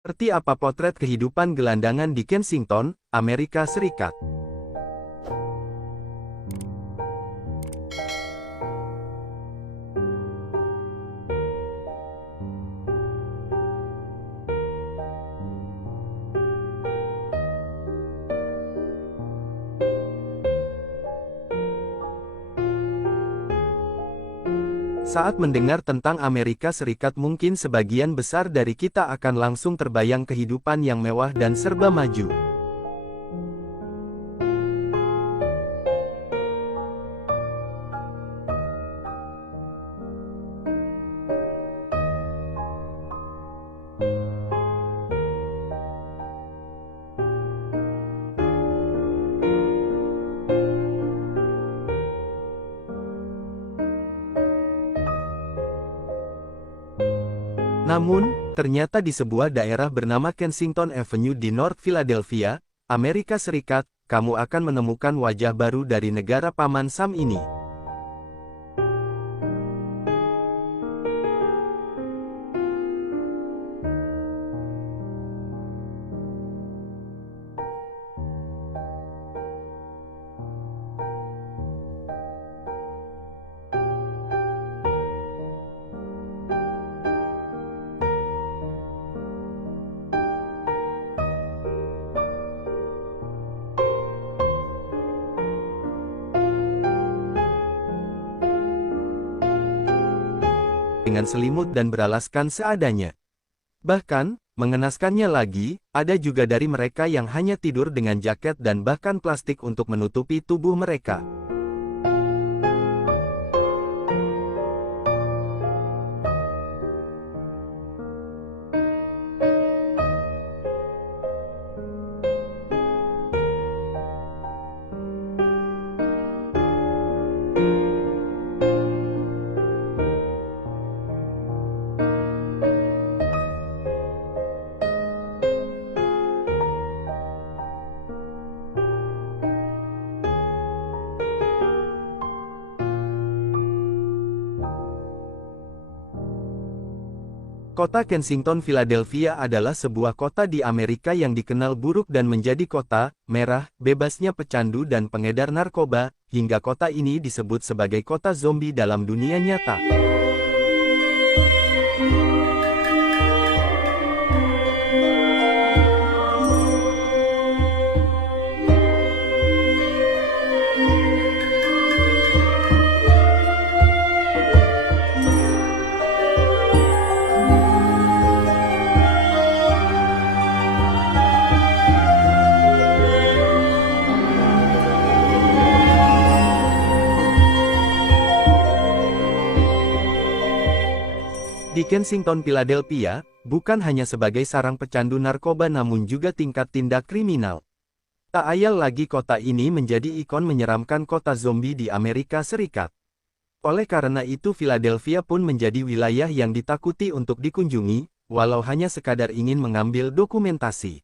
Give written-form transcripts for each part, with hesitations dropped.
Seperti apa potret kehidupan gelandangan di Kensington, Amerika Serikat? Saat mendengar tentang Amerika Serikat, mungkin sebagian besar dari kita akan langsung terbayang kehidupan yang mewah dan serba maju. Namun, ternyata di sebuah daerah bernama Kensington Avenue di North Philadelphia, Amerika Serikat, kamu akan menemukan wajah baru dari negara Paman Sam ini. Dengan selimut dan beralaskan seadanya. Bahkan, mengenaskannya lagi, ada juga dari mereka yang hanya tidur dengan jaket dan bahkan plastik untuk menutupi tubuh mereka. Kota Kensington, Philadelphia adalah sebuah kota di Amerika yang dikenal buruk dan menjadi kota merah, bebasnya pecandu dan pengedar narkoba, hingga kota ini disebut sebagai kota zombie dalam dunia nyata. Di Kensington, Philadelphia, bukan hanya sebagai sarang pecandu narkoba namun juga tingkat tindak kriminal. Tak ayal lagi kota ini menjadi ikon menyeramkan kota zombie di Amerika Serikat. Oleh karena itu Philadelphia pun menjadi wilayah yang ditakuti untuk dikunjungi, walau hanya sekadar ingin mengambil dokumentasi.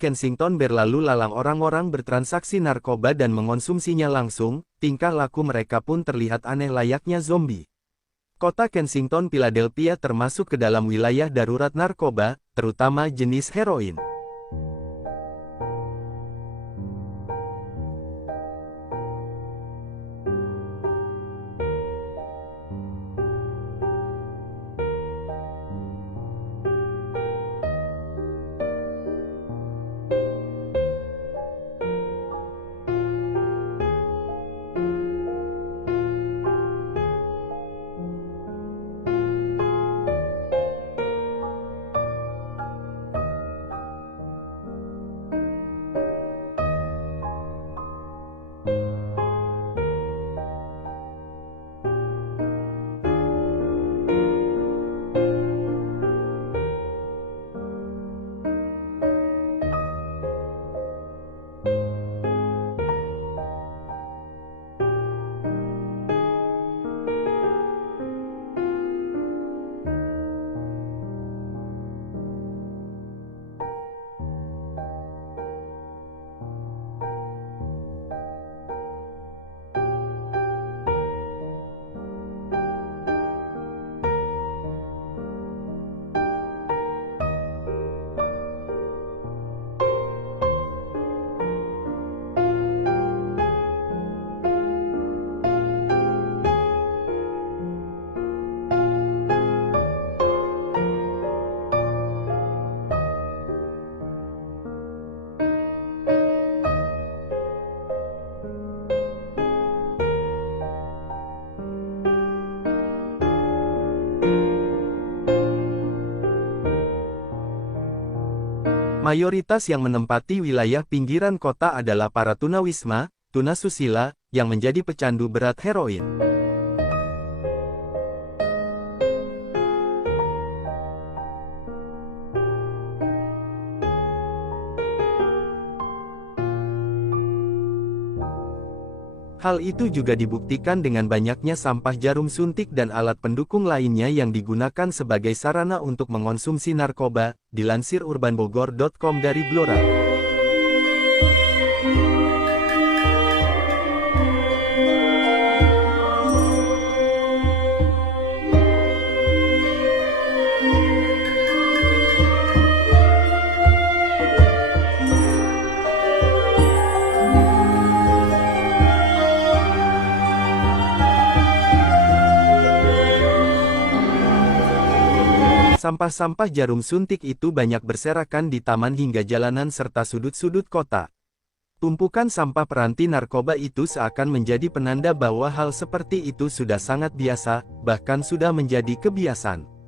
Kensington berlalu lalang orang-orang bertransaksi narkoba dan mengonsumsinya langsung, tingkah laku mereka pun terlihat aneh layaknya zombie. Kota Kensington, Philadelphia termasuk ke dalam wilayah darurat narkoba, terutama jenis heroin. Mayoritas yang menempati wilayah pinggiran kota adalah para tunawisma, tunasusila, yang menjadi pecandu berat heroin. Hal itu juga dibuktikan dengan banyaknya sampah jarum suntik dan alat pendukung lainnya yang digunakan sebagai sarana untuk mengonsumsi narkoba, dilansir urbanbogor.com dari Blora. Sampah-sampah jarum suntik itu banyak berserakan di taman hingga jalanan serta sudut-sudut kota. Tumpukan sampah peranti narkoba itu seakan menjadi penanda bahwa hal seperti itu sudah sangat biasa, bahkan sudah menjadi kebiasaan.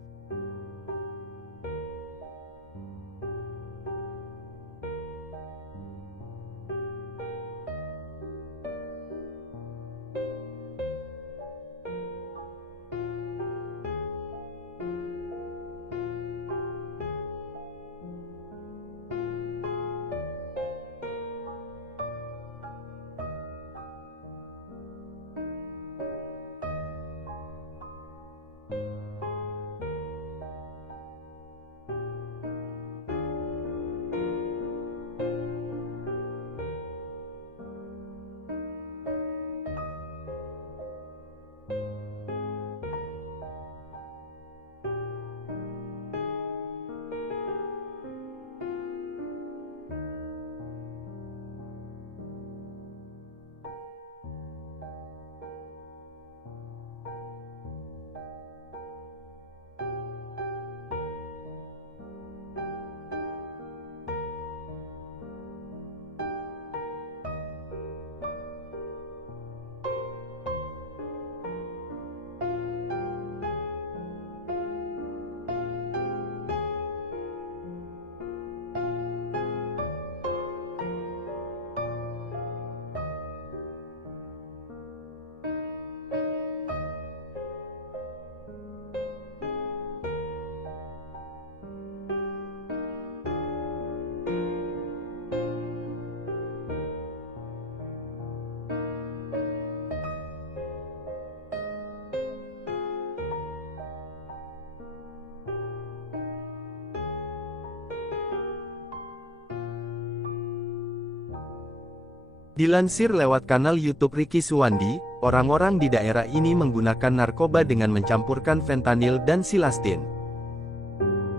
Dilansir lewat kanal YouTube Ricky Suwandi, orang-orang di daerah ini menggunakan narkoba dengan mencampurkan fentanyl dan silastin.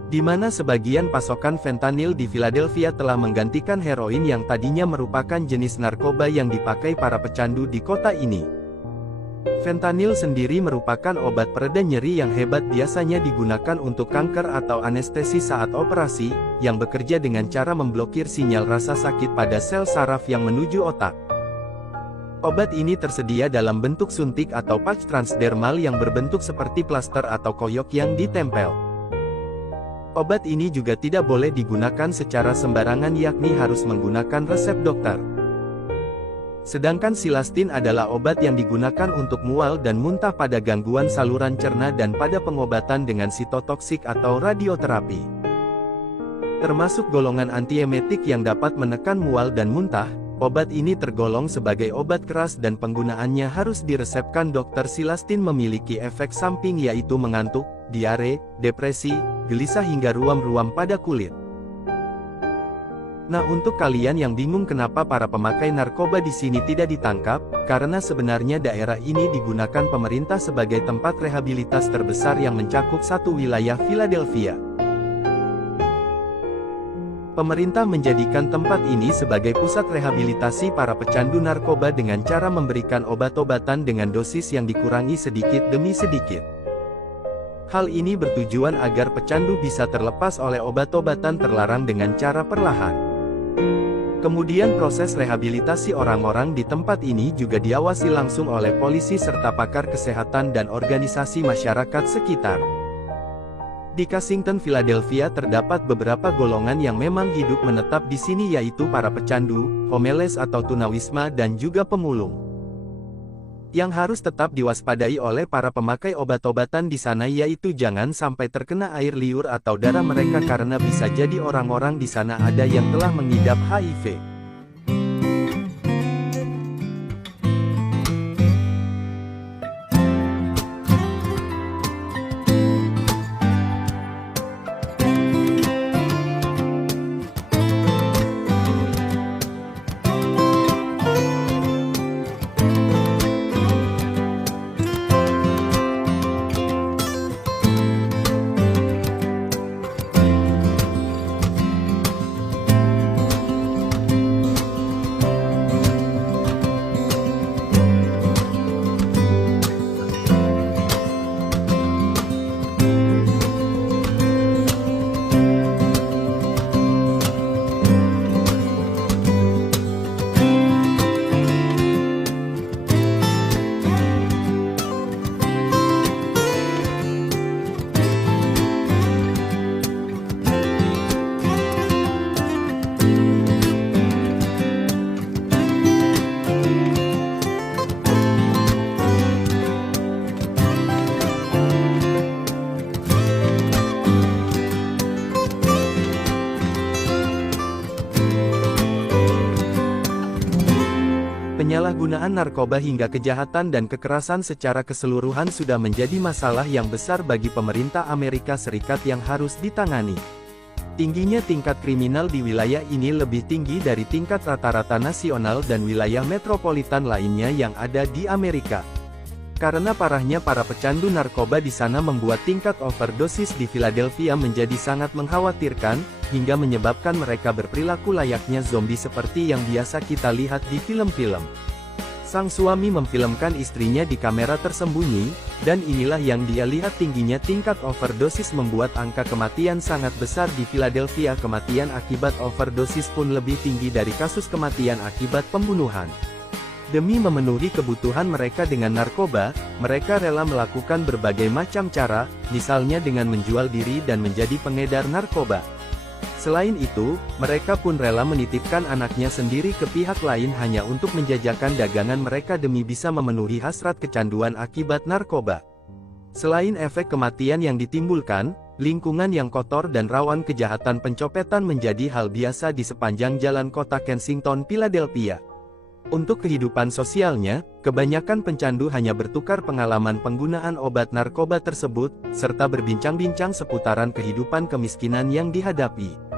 Di mana sebagian pasokan fentanyl di Philadelphia telah menggantikan heroin yang tadinya merupakan jenis narkoba yang dipakai para pecandu di kota ini. Fentanyl sendiri merupakan obat pereda nyeri yang hebat, biasanya digunakan untuk kanker atau anestesi saat operasi, yang bekerja dengan cara memblokir sinyal rasa sakit pada sel saraf yang menuju otak. Obat ini tersedia dalam bentuk suntik atau patch transdermal yang berbentuk seperti plaster atau koyok yang ditempel. Obat ini juga tidak boleh digunakan secara sembarangan, yakni harus menggunakan resep dokter. Sedangkan silastin adalah obat yang digunakan untuk mual dan muntah pada gangguan saluran cerna dan pada pengobatan dengan sitotoksik atau radioterapi. Termasuk golongan antiemetik yang dapat menekan mual dan muntah, obat ini tergolong sebagai obat keras dan penggunaannya harus diresepkan dokter. Silastin memiliki efek samping yaitu mengantuk, diare, depresi, gelisah hingga ruam-ruam pada kulit. Nah, untuk kalian yang bingung kenapa para pemakai narkoba di sini tidak ditangkap, karena sebenarnya daerah ini digunakan pemerintah sebagai tempat rehabilitas terbesar yang mencakup satu wilayah Philadelphia. Pemerintah menjadikan tempat ini sebagai pusat rehabilitasi para pecandu narkoba dengan cara memberikan obat-obatan dengan dosis yang dikurangi sedikit demi sedikit. Hal ini bertujuan agar pecandu bisa terlepas oleh obat-obatan terlarang dengan cara perlahan. Kemudian proses rehabilitasi orang-orang di tempat ini juga diawasi langsung oleh polisi serta pakar kesehatan dan organisasi masyarakat sekitar. Di Kensington, Philadelphia terdapat beberapa golongan yang memang hidup menetap di sini yaitu para pecandu, homeless atau tunawisma dan juga pemulung. Yang harus tetap diwaspadai oleh para pemakai obat-obatan di sana yaitu jangan sampai terkena air liur atau darah mereka karena bisa jadi orang-orang di sana ada yang telah mengidap HIV. Penyalahgunaan narkoba hingga kejahatan dan kekerasan secara keseluruhan sudah menjadi masalah yang besar bagi pemerintah Amerika Serikat yang harus ditangani. Tingginya tingkat kriminal di wilayah ini lebih tinggi dari tingkat rata-rata nasional dan wilayah metropolitan lainnya yang ada di Amerika. Karena parahnya para pecandu narkoba di sana membuat tingkat overdosis di Philadelphia menjadi sangat mengkhawatirkan, hingga menyebabkan mereka berperilaku layaknya zombie seperti yang biasa kita lihat di film-film. Sang suami memfilmkan istrinya di kamera tersembunyi, dan inilah yang dia lihat tingginya tingkat overdosis membuat angka kematian sangat besar di Philadelphia. Kematian akibat overdosis pun lebih tinggi dari kasus kematian akibat pembunuhan. Demi memenuhi kebutuhan mereka dengan narkoba, mereka rela melakukan berbagai macam cara, misalnya dengan menjual diri dan menjadi pengedar narkoba. Selain itu, mereka pun rela menitipkan anaknya sendiri ke pihak lain hanya untuk menjajakan dagangan mereka demi bisa memenuhi hasrat kecanduan akibat narkoba. Selain efek kematian yang ditimbulkan, lingkungan yang kotor dan rawan kejahatan pencopetan menjadi hal biasa di sepanjang jalan kota Kensington, Philadelphia. Untuk kehidupan sosialnya, kebanyakan pencandu hanya bertukar pengalaman penggunaan obat narkoba tersebut, serta berbincang-bincang seputaran kehidupan kemiskinan yang dihadapi.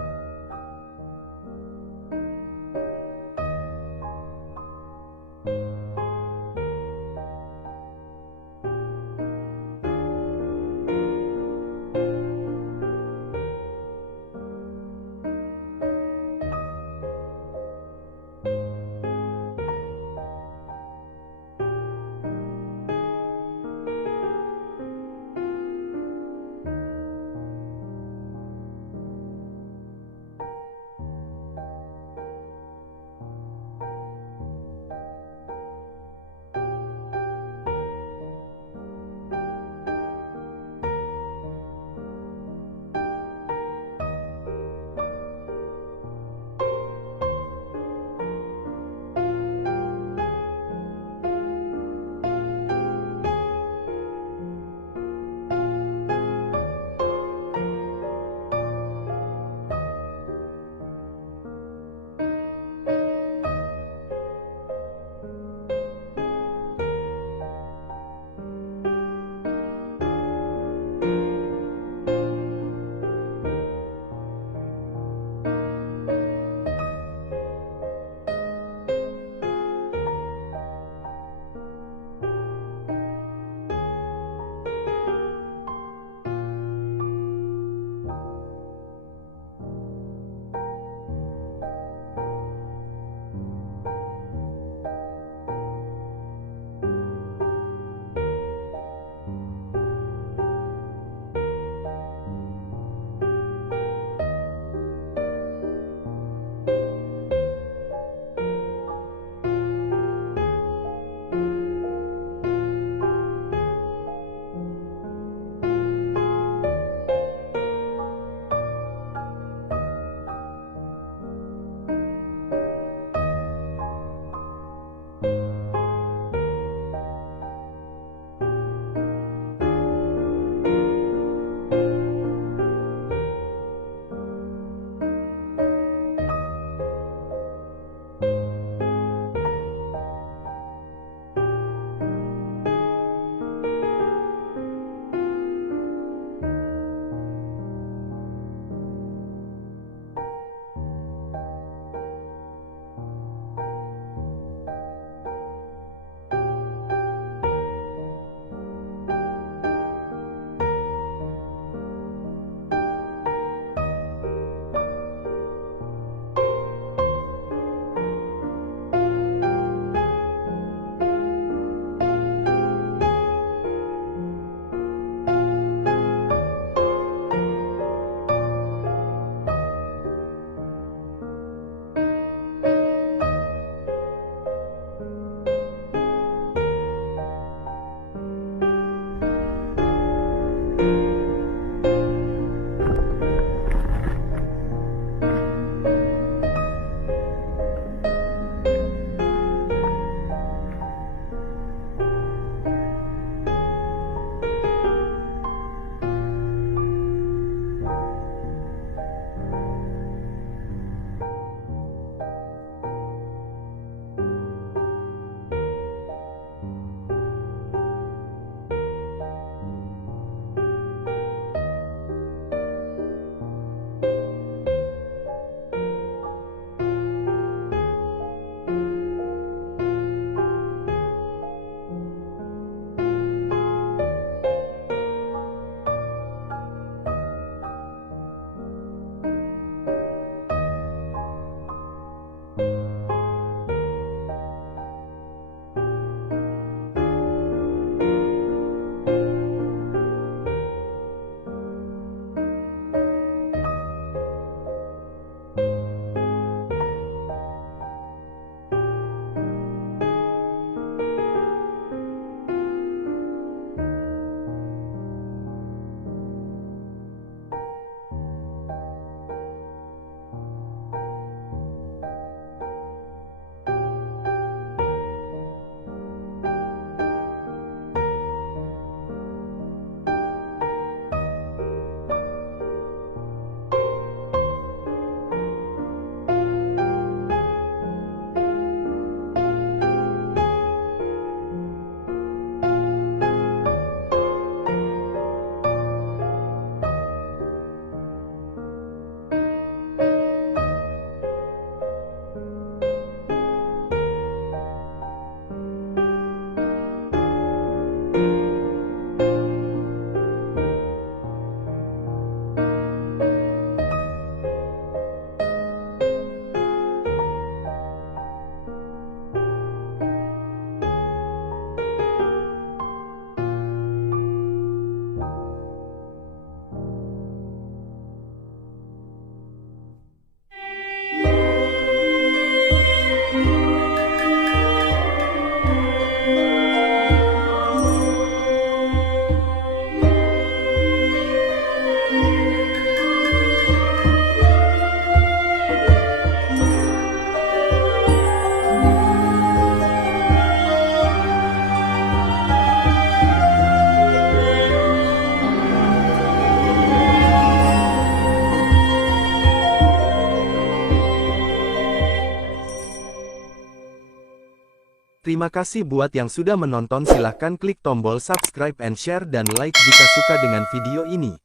Terima kasih buat yang sudah menonton, silahkan klik tombol subscribe and share dan like jika suka dengan video ini.